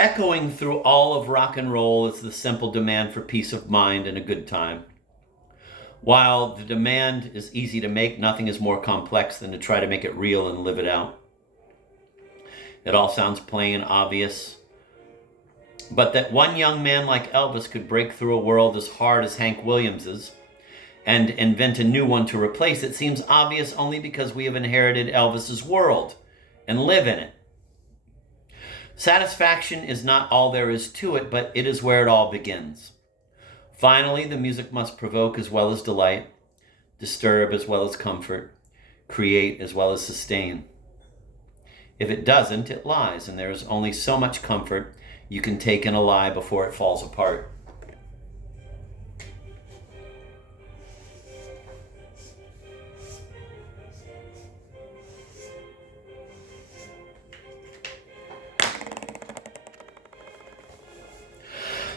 Echoing through all of rock and roll is the simple demand for peace of mind and a good time. While the demand is easy to make, nothing is more complex than to try to make it real and live it out. It all sounds plain and obvious, but that one young man like Elvis could break through a world as hard as Hank Williams's and invent a new one to replace it seems obvious only because we have inherited Elvis's world and live in it. Satisfaction is not all there is to it, but it is where it all begins. Finally, the music must provoke as well as delight, disturb as well as comfort, create as well as sustain. If it doesn't, it lies, and there is only so much comfort you can take in a lie before it falls apart.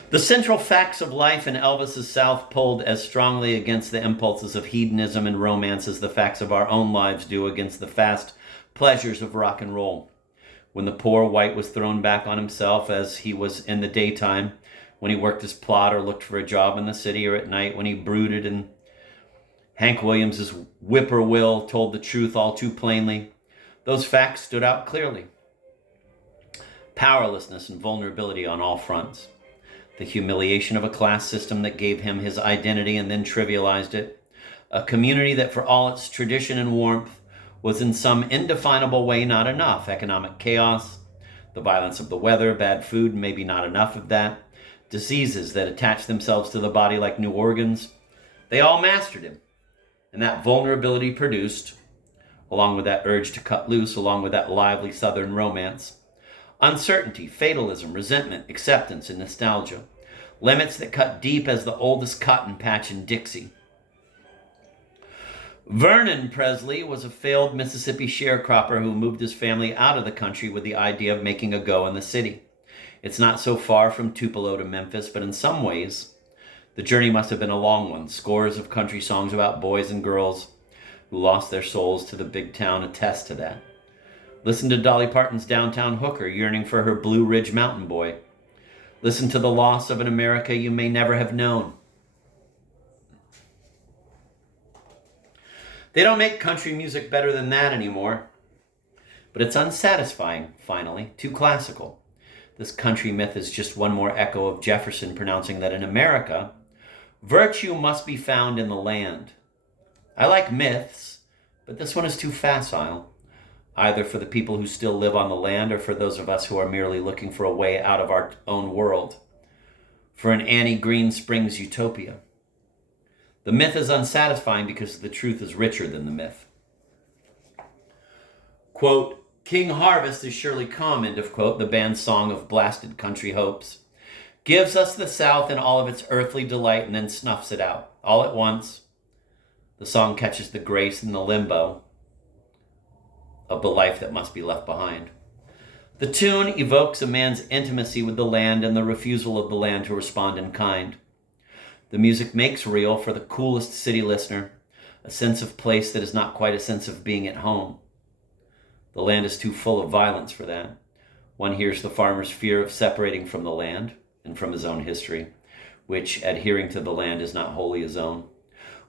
The central facts of life in Elvis's South pulled as strongly against the impulses of hedonism and romance as the facts of our own lives do against the fast pleasures of rock and roll. When the poor white was thrown back on himself as he was in the daytime, when he worked his plot or looked for a job in the city, or at night when he brooded and Hank Williams's whippoorwill told the truth all too plainly, those facts stood out clearly. Powerlessness and vulnerability on all fronts. The humiliation of a class system that gave him his identity and then trivialized it. A community that for all its tradition and warmth was in some indefinable way not enough. Economic chaos, the violence of the weather, bad food, maybe not enough of that. Diseases that attach themselves to the body like new organs. They all mastered him. And that vulnerability produced, along with that urge to cut loose, along with that lively Southern romance, uncertainty, fatalism, resentment, acceptance, and nostalgia. Limits that cut deep as the oldest cotton patch in Dixie. Vernon Presley was a failed Mississippi sharecropper who moved his family out of the country with the idea of making a go in the city. It's not so far from Tupelo to Memphis, but in some ways, the journey must have been a long one. Scores of country songs about boys and girls who lost their souls to the big town attest to that. Listen to Dolly Parton's Downtown Hooker, yearning for her Blue Ridge Mountain Boy. Listen to the loss of an America you may never have known. They don't make country music better than that anymore. But it's unsatisfying, finally, too classical. This country myth is just one more echo of Jefferson pronouncing that in America, virtue must be found in the land. I like myths, but this one is too facile, either for the people who still live on the land or for those of us who are merely looking for a way out of our own world, for an Annie Green Springs utopia. The myth is unsatisfying because the truth is richer than the myth. Quote, King Harvest is surely come, end of quote, the band's song of blasted country hopes, gives us the South in all of its earthly delight and then snuffs it out. All at once, the song catches the grace and the limbo of the life that must be left behind. The tune evokes a man's intimacy with the land and the refusal of the land to respond in kind. The music makes real, for the coolest city listener, a sense of place that is not quite a sense of being at home. The land is too full of violence for that. One hears the farmer's fear of separating from the land and from his own history, which, adhering to the land, is not wholly his own.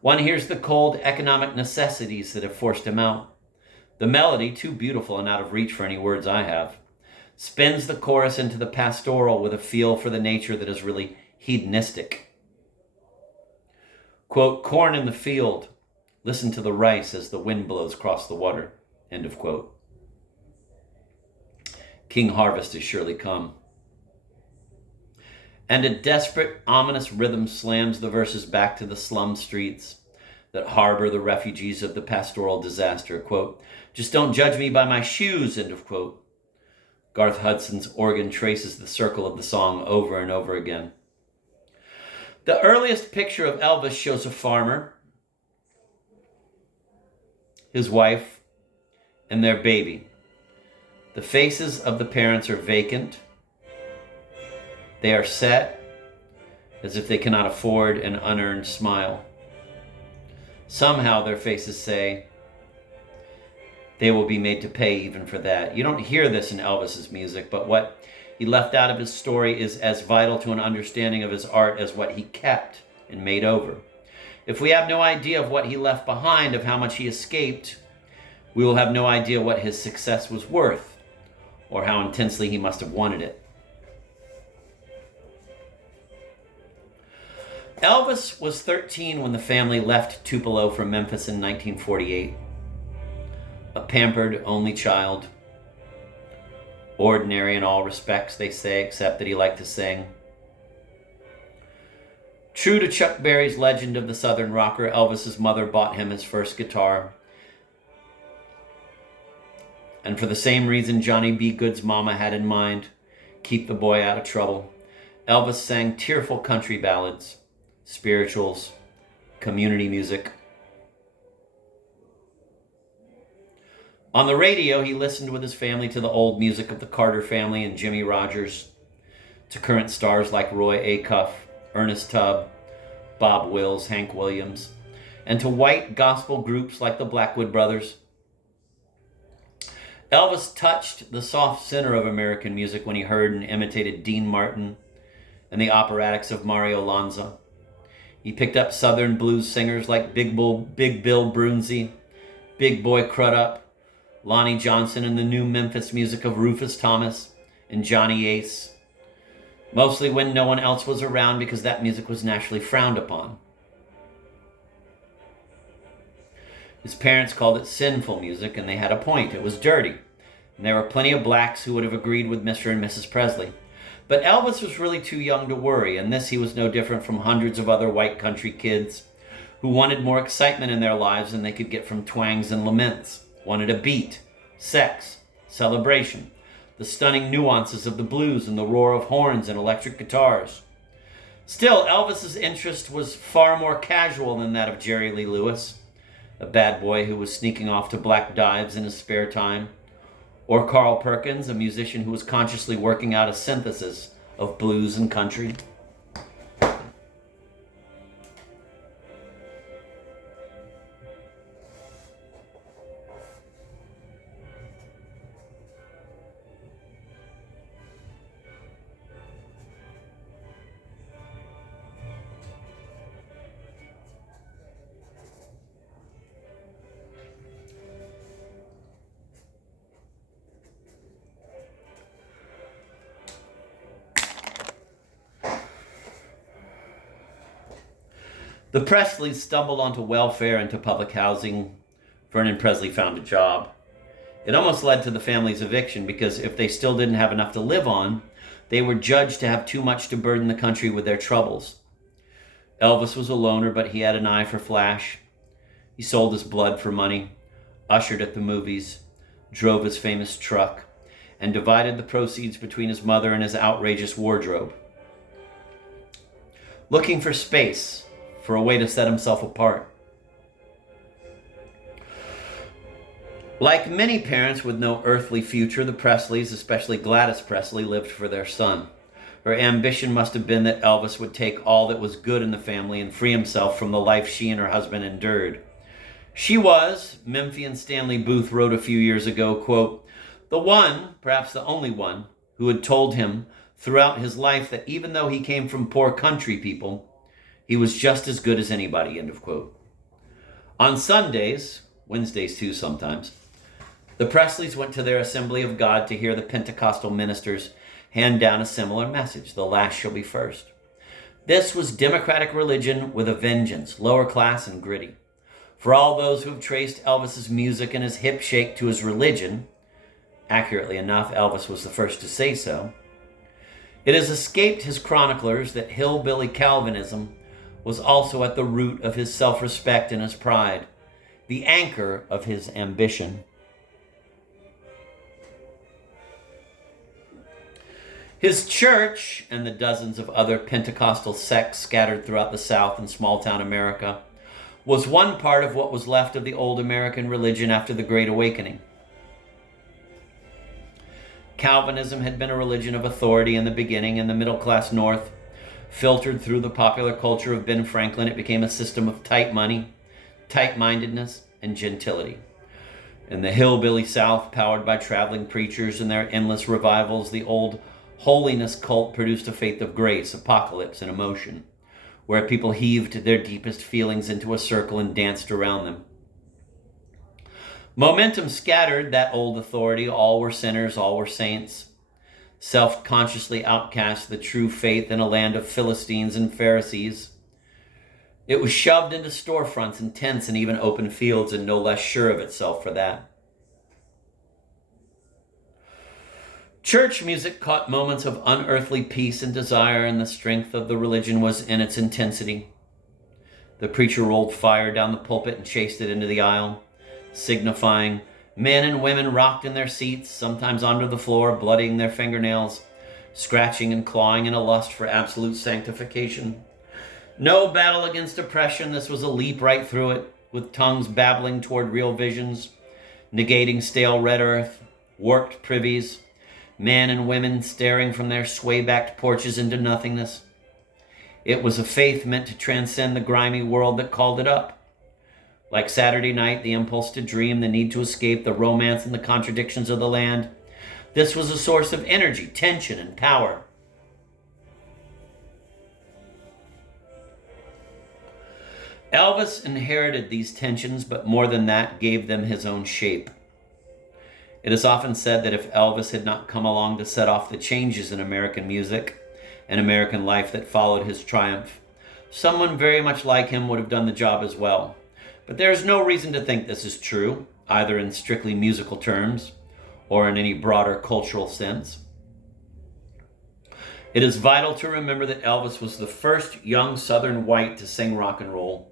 One hears the cold economic necessities that have forced him out. The melody, too beautiful and out of reach for any words I have, spins the chorus into the pastoral with a feel for the nature that is really hedonistic. Quote, corn in the field, listen to the rice as the wind blows across the water, end of quote. King Harvest is surely come. And a desperate, ominous rhythm slams the verses back to the slum streets that harbor the refugees of the pastoral disaster. Quote, just don't judge me by my shoes, end of quote. Garth Hudson's organ traces the circle of the song over and over again. The earliest picture of Elvis shows a farmer, his wife, and their baby. The faces of the parents are vacant. They are set as if they cannot afford an unearned smile. Somehow their faces say they will be made to pay even for that. You don't hear this in Elvis's music, but what he left out of his story is as vital to an understanding of his art as what he kept and made over. If we have no idea of what he left behind, of how much he escaped, we will have no idea what his success was worth or how intensely he must have wanted it. Elvis was 13 when the family left Tupelo for Memphis in 1948. A pampered only child. Ordinary in all respects, they say, except that he liked to sing. True to Chuck Berry's legend of the Southern rocker, Elvis's mother bought him his first guitar. And for the same reason Johnny B. Good's mama had in mind, keep the boy out of trouble, Elvis sang tearful country ballads, spirituals, community music. On the radio, he listened with his family to the old music of the Carter family and Jimmy Rogers, to current stars like Roy Acuff, Ernest Tubb, Bob Wills, Hank Williams, and to white gospel groups like the Blackwood Brothers. Elvis touched the soft center of American music when he heard and imitated Dean Martin and the operatics of Mario Lanza. He picked up Southern blues singers like Big Bill Broonzy, Big Boy Crudup, Lonnie Johnson, and the new Memphis music of Rufus Thomas and Johnny Ace, mostly when no one else was around because that music was naturally frowned upon. His parents called it sinful music, and they had a point. It was dirty, and there were plenty of blacks who would have agreed with Mr. and Mrs. Presley. But Elvis was really too young to worry, and this he was no different from hundreds of other white country kids who wanted more excitement in their lives than they could get from twangs and laments, wanted a beat, sex, celebration, the stunning nuances of the blues and the roar of horns and electric guitars. Still, Elvis's interest was far more casual than that of Jerry Lee Lewis, a bad boy who was sneaking off to black dives in his spare time, or Carl Perkins, a musician who was consciously working out a synthesis of blues and country. The Presleys stumbled onto welfare and to public housing. Vernon Presley found a job. It almost led to the family's eviction because if they still didn't have enough to live on, they were judged to have too much to burden the country with their troubles. Elvis was a loner, but he had an eye for flash. He sold his blood for money, ushered at the movies, drove his famous truck, and divided the proceeds between his mother and his outrageous wardrobe. Looking for space, for a way to set himself apart. Like many parents with no earthly future, the Presleys, especially Gladys Presley, lived for their son. Her ambition must have been that Elvis would take all that was good in the family and free himself from the life she and her husband endured. She was, Memphian Stanley Booth wrote a few years ago, quote, the one, perhaps the only one, who had told him throughout his life that even though he came from poor country people, he was just as good as anybody, end of quote. On Sundays, Wednesdays too sometimes, the Presleys went to their Assembly of God to hear the Pentecostal ministers hand down a similar message, the last shall be first. This was democratic religion with a vengeance, lower class and gritty. For all those who have traced Elvis's music and his hip shake to his religion, accurately enough, Elvis was the first to say so, it has escaped his chroniclers that hillbilly Calvinism was also at the root of his self-respect and his pride, the anchor of his ambition. His church and the dozens of other Pentecostal sects scattered throughout the South and small-town America was one part of what was left of the old American religion after the Great Awakening. Calvinism had been a religion of authority in the beginning in the middle-class North. Filtered through the popular culture of Ben Franklin, it became a system of tight money, tight-mindedness, and gentility. In the hillbilly South, powered by traveling preachers and their endless revivals, the old holiness cult produced a faith of grace, apocalypse, and emotion, where people heaved their deepest feelings into a circle and danced around them. Momentum scattered that old authority. All were sinners, all were saints. Self-consciously outcast the true faith in a land of Philistines and Pharisees. It was shoved into storefronts and tents and even open fields, and no less sure of itself for that. Church music caught moments of unearthly peace and desire, and the strength of the religion was in its intensity. The preacher rolled fire down the pulpit and chased it into the aisle, signifying men and women rocked in their seats, sometimes onto the floor, bloodying their fingernails, scratching and clawing in a lust for absolute sanctification. No battle against oppression. This was a leap right through it, with tongues babbling toward real visions, negating stale red earth, warped privies, men and women staring from their sway-backed porches into nothingness. It was a faith meant to transcend the grimy world that called it up. Like Saturday night, the impulse to dream, the need to escape, the romance and the contradictions of the land. This was a source of energy, tension, and power. Elvis inherited these tensions, but more than that, gave them his own shape. It is often said that if Elvis had not come along to set off the changes in American music and American life that followed his triumph, someone very much like him would have done the job as well. But there is no reason to think this is true, either in strictly musical terms or in any broader cultural sense. It is vital to remember that Elvis was the first young Southern white to sing rock and roll,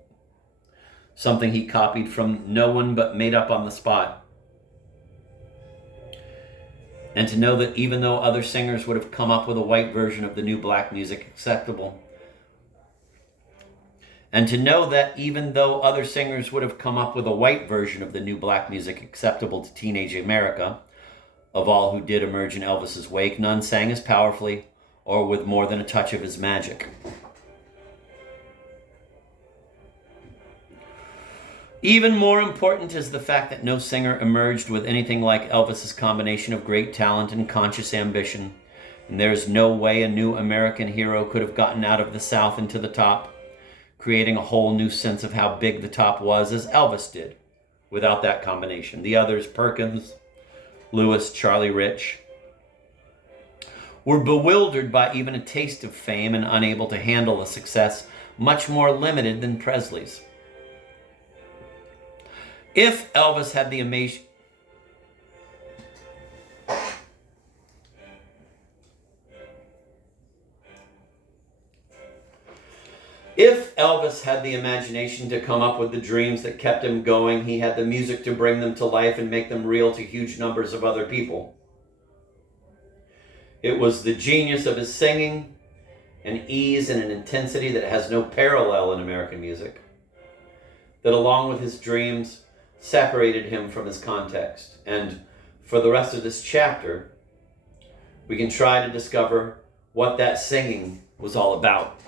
something he copied from no one but made up on the spot. And to know that even though other singers would have come up with a white version of the new black music acceptable, And to know that even though other singers would have come up with a white version of the new black music acceptable to teenage America, of all who did emerge in Elvis's wake, none sang as powerfully or with more than a touch of his magic. Even more important is the fact that no singer emerged with anything like Elvis's combination of great talent and conscious ambition. And there's no way a new American hero could have gotten out of the South into the top, creating a whole new sense of how big the top was, as Elvis did, without that combination. The others, Perkins, Lewis, Charlie Rich, were bewildered by even a taste of fame and unable to handle a success much more limited than Presley's. If Elvis had the amazing... If Elvis had the imagination to come up with the dreams that kept him going, he had the music to bring them to life and make them real to huge numbers of other people. It was the genius of his singing, an ease and an intensity that has no parallel in American music, that along with his dreams separated him from his context. And for the rest of this chapter, we can try to discover what that singing was all about.